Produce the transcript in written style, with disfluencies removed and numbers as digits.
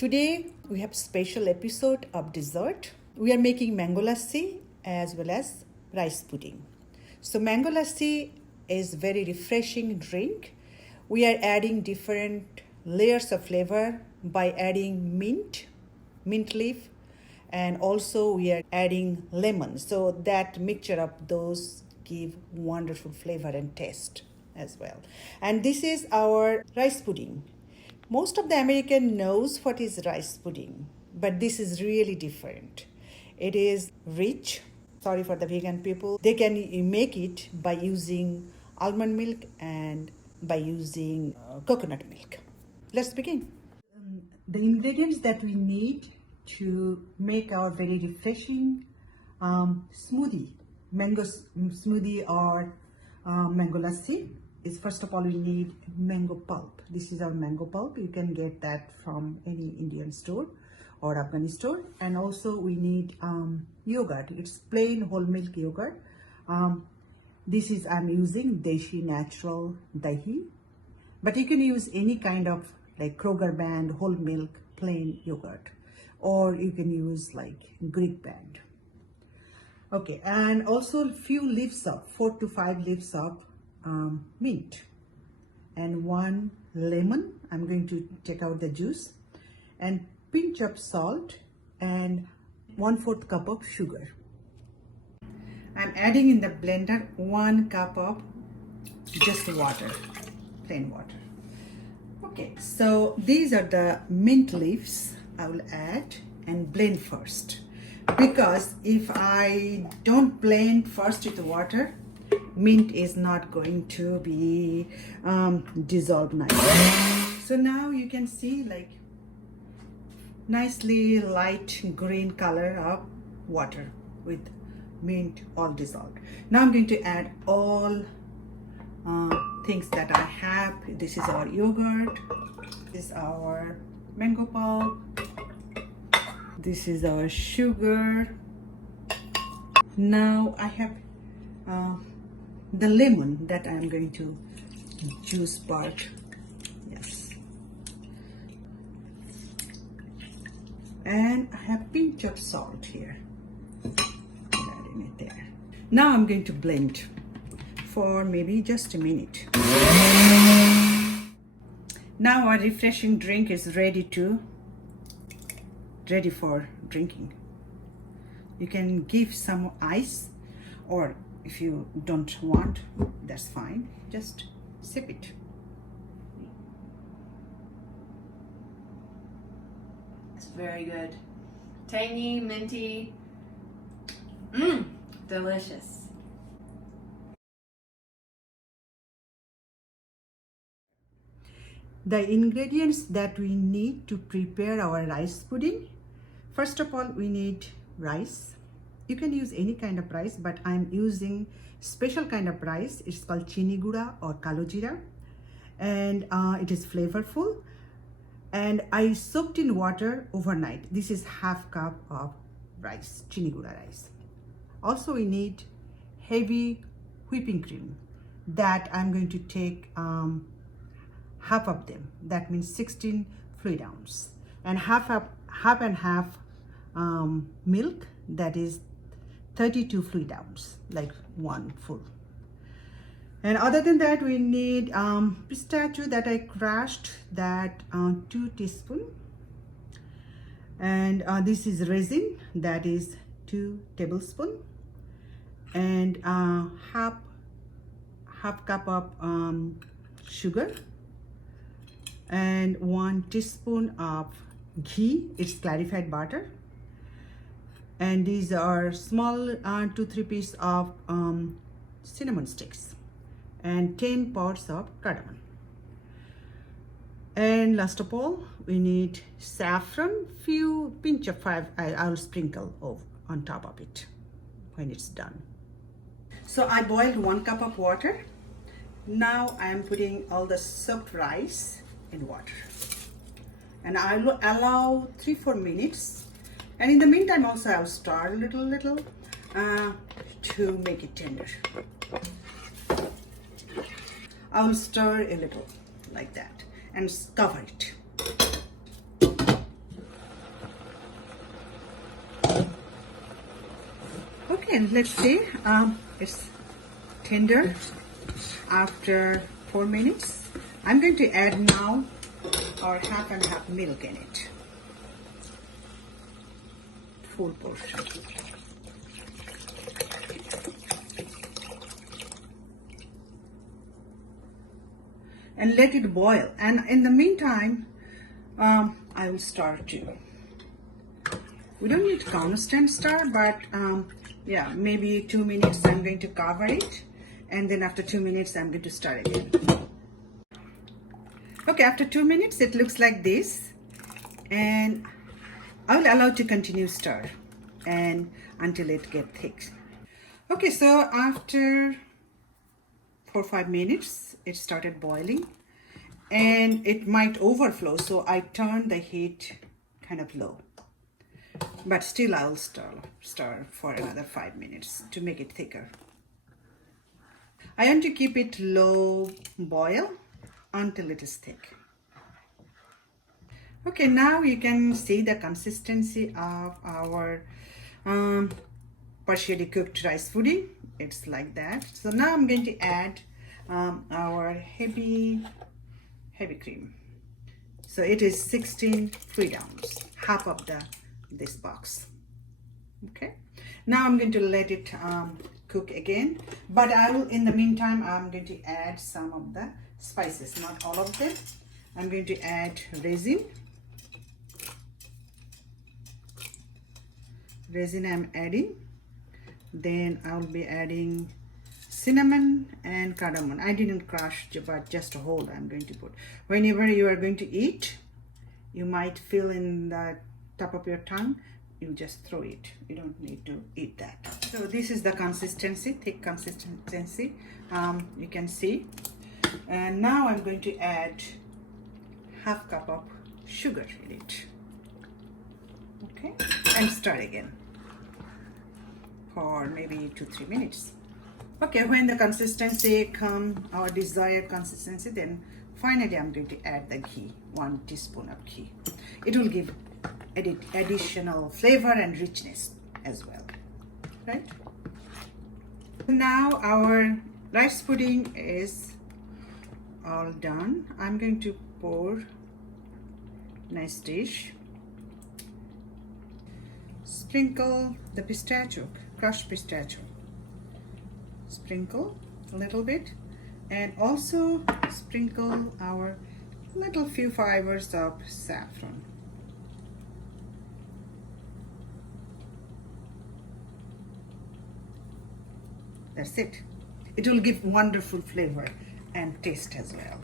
Today we have special episode of dessert. We are making mango lassi as well as rice pudding. So mango lassi is very refreshing drink. We are adding different layers of flavor by adding mint leaf, and also we are adding lemon. So that mixture of those give wonderful flavor and taste as well. And this is our rice pudding. Most of the American knows what is rice pudding, but this is really different. It is rich. Sorry for the vegan people. They can make it by using almond milk and by using coconut milk. Let's begin. The ingredients that we need to make our very refreshing smoothie, mango smoothie or mango lassi, is first of all we need mango pulp. This is our mango pulp. You can get that from any Indian store or Afghani store. And also we need yogurt. It's plain whole milk yogurt. This is I'm using Deshi natural dahi, but you can use any kind of like Kroger brand whole milk plain yogurt, or you can use like Greek brand. Okay, and also a few leaves of 4 to 5 leaves of mint, and 1 lemon. I'm going to take out the juice, and pinch of salt, and 1/4 cup of sugar. I'm adding in the blender 1 cup of just water, plain water. Okay, so these are the mint leaves I will add and blend first, because if I don't blend first with the water, mint is not going to be dissolved nicely. So now you can see like nicely light green color of water with mint all dissolved. Now I'm going to add all things that I have. This is our yogurt, this is our mango pulp, this is our sugar. Now I have the lemon that I'm going to juice part. Yes, and I have pinch of salt here. Adding it there. Now I'm going to blend for maybe just a minute. Now our refreshing drink is ready for drinking. You can give some ice, or if you don't want, that's fine. Just sip it. It's very good. Tangy, minty. Delicious. The ingredients that we need to prepare our rice pudding. First of all, we need rice. You can use any kind of rice, but I'm using special kind of rice. It's called chini gura or kalo jeera, and it is flavorful. And I soaked in water overnight. This is half cup of rice, chini gura rice. Also, we need heavy whipping cream that I'm going to take half of them. That means 16 fluid ounce, and half and half milk, that is 32 fluid ounce, like 1 full. And other than that, we need pistachio that I crushed, that 2 teaspoons, and this is resin, that is 2 tablespoons, and half cup of sugar, and 1 teaspoon of ghee, it's clarified butter, and these are small 2-3 pieces of cinnamon sticks, and 10 parts of cardamom. And last of all, we need saffron, few pinch of 5. I'll sprinkle on top of it when it's done. So I boiled 1 cup of water. Now I am putting all the soaked rice in water, and I will allow 3-4 minutes. And in the meantime, also I'll stir a little to make it tender. I will stir a little like that and cover it. Okay, let's see. It's tender after 4 minutes. I'm going to add now our half and half milk in it. Full portion. And let it boil. And in the meantime, I will stir too. We don't need constant stir, but yeah, maybe 2 minutes I'm going to cover it. And then after 2 minutes, I'm going to stir again. Okay, after 2 minutes, it looks like this. And I will allow it to continue stir and until it gets thick. Okay, so after 4 or 5 minutes, it started boiling and it might overflow. So I turn the heat kind of low, but still I'll stir for another 5 minutes to make it thicker. I want to keep it low boil until it is thick. Okay, now you can see the consistency of our partially cooked rice pudding. It's like that. So now I'm going to add our heavy cream. So it is 16 fluid ounce, half of this box. Okay, now I'm going to let it cook again, but I will, in the meantime, I'm going to add some of the spices, not all of them. I'm going to add resin I'm adding. Then I'll be adding cinnamon and cardamom. I didn't crush, but just a whole I'm going to put. Whenever you are going to eat, you might feel in the top of your tongue, you just throw it. You don't need to eat that. So this is the consistency, thick consistency, you can see. And now I'm going to add half cup of sugar in it. Okay, and stir again for maybe 2-3 minutes. Okay, when the consistency come our desired consistency, then finally I'm going to add the ghee, 1 teaspoon of ghee. It will give additional flavor and richness as well, right? Now our rice pudding is all done. I'm going to pour nice dish. Sprinkle the pistachio, crushed pistachio. Sprinkle a little bit, and also sprinkle our little few fibers of saffron. That's it. It will give wonderful flavor and taste as well.